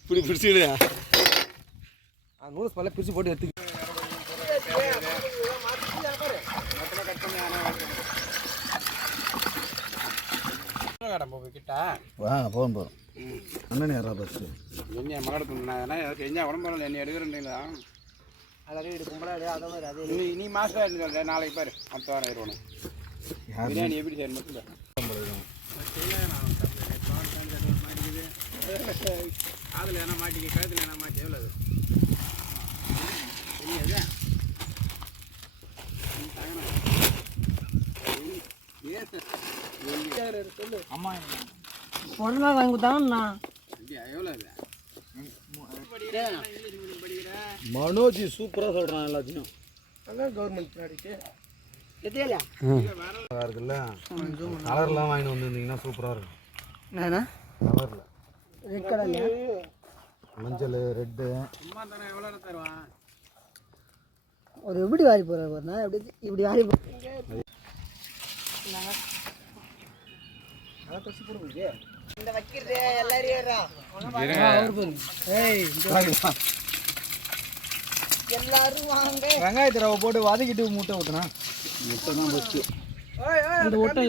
இப்படி பிடிச்சிடுயா நூறு பல்ல பிரிச்சு போட்டு எடுத்து போகும் அண்ணன் யாரா பஸ் என்ன மலடு என்ன உடம்பு என்ன எடுக்கிறீங்களா அதாவது கும்பலாடு அதே மாதிரி அதே நீ மாஸ்டர் இருந்து சொல்கிறேன் நாளைக்கு பாரு அடுத்த வாரம் ஏறுவணும் பிரியாணி எப்படி செய்யணும் மட்டும் காதில் என்ன மாட்டிக்க கழுத்தில் என்ன மாட்டி எவ்வளோ அம்மா பொருளாக வாங்கி கொடுத்தாங்கண்ணா எவ்வளோ மனோஜ் சூப்பராக சொல்கிறான் எல்லாத்தையும் அதான் கவர்மெண்ட் பின்னாடிக்கு இருக்குல்ல கலர்லாம் வாங்கிட்டு வந்துருந்தீங்கன்னா சூப்பராக இருக்கும் என்னண்ணா கலரில் ரெட் கலர்லையா மஞ்சள் ரெட்டு சும்மா தானே எவ்வளோ தருவான் ஒரு எப்படி வாரி போகிறார் பாருண்ணா எப்படி இப்படி வாரி போகிறேன் இந்த வைக்கிறது எல்லாரும் வாங்க வெங்காயத்தை ரவை போட்டு வதக்கிட்டு முட்டை ஊற்றினா முட்டை தான் ஃபஸ்ட்டு அந்த ஒட்டை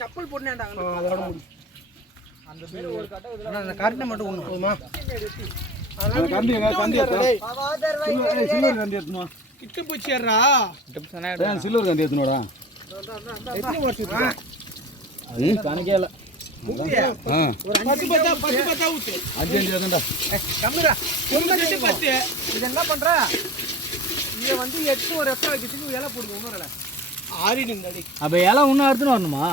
செப்பல் போட்டுனாண்டாங்க அதோட முடியும் அந்த பேர் ஒரு கட்டை அந்த கரண்ட்டை மட்டும் ஒன்று போதுமா சில்வர் கண்டி எடுத்துமா கிட்ட போச்சுறா சில்வர் கண்டி எடுத்துனோடா அது கணக்கே இல்லை ஒரு 5 10 ஊத்து 5 ஆகுதுடா கம்மிடா 10 10 இது என்ன பண்ற நீ வந்து 8 ஒரு எக்ஸ்ட்ரா வைக்கிறதுக்கு இலை போடுங்க இன்னொரு இலை ஆறிடுங்கடி அப்ப இலை இன்னும் எடுத்துன்னு வரணுமா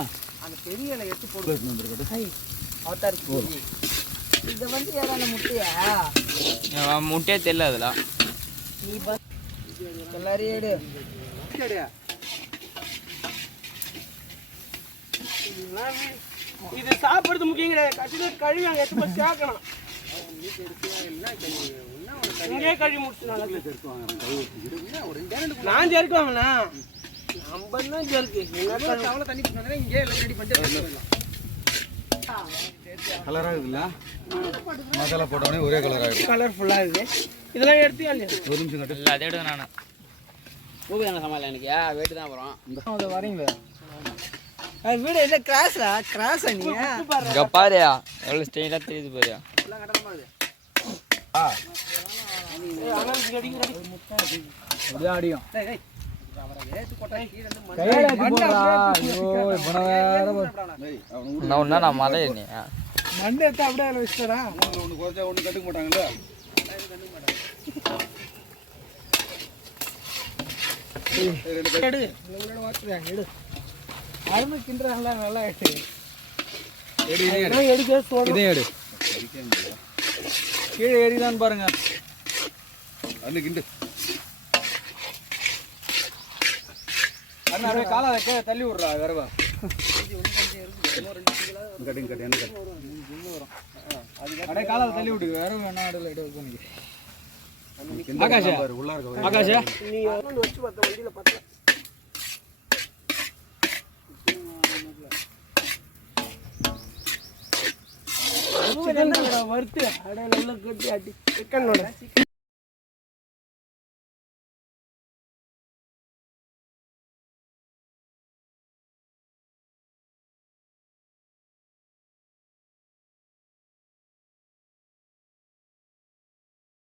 அந்த பெரிய இலை 8 போடு வந்துருக்கு அவதார் இது வந்து ஏதான முட்டையா முட்டையே தெரியல அதுல நீ எல்லாரையும் எடு இது சாப்பிடுறது முக்கியம் கிடையாது கடைசியில் கழுவி அங்கே எடுத்து போய் சேர்க்கணும் இங்கே கழுவி முடிச்சு நான் சேர்க்குவாங்கண்ணா நம்ம தான் சேர்க்கு அவ்வளோ தண்ணி போனா இங்கே எல்லாம் ரெடி பண்ணிட்டு கலராக இருக்குல்ல மசாலா போட்டோடனே ஒரே கலர் ஆகிடும் கலர்ஃபுல்லாக இருக்குது இதெல்லாம் எடுத்து ஒரு நிமிஷம் கட்டு இல்லை அதை எடுக்க நான் பூபி தானே சமாளம் எனக்கு வெயிட்டு தான் வரும் அதை வரீங்க வீடு என்ன கிராஸா கிராஸா நீங்க இங்கே பாருயா எவ்வளோ ஸ்டைலாக தெரியுது பாருயா அப்படியே அடியும் நான் மலை நீ மண்டை எடுத்து அப்படியே வச்சுட்டா ஒன்று குறைச்சா ஒன்று கட்டுக்க மாட்டாங்களா எடு எடு அருமை கிண்டுறாங்களா நல்லா எடு இதே எடு கீழே ஏறிதான் பாருங்க அது கிண்டு அப்படியே காலை வைக்க தள்ளி விட்றா வரவா கட்டிங் கட்டி என்ன கட்டி அப்படியே காலை தள்ளி விடு வேற வேணா அடல இட பண்ணிக்க ஆகாஷ் உள்ள இருக்க ஆகாஷ் நீ வச்சு பார்த்த வண்டியில பார்த்தா வருத்து அடையில கட்டி அடி சிக்கனோட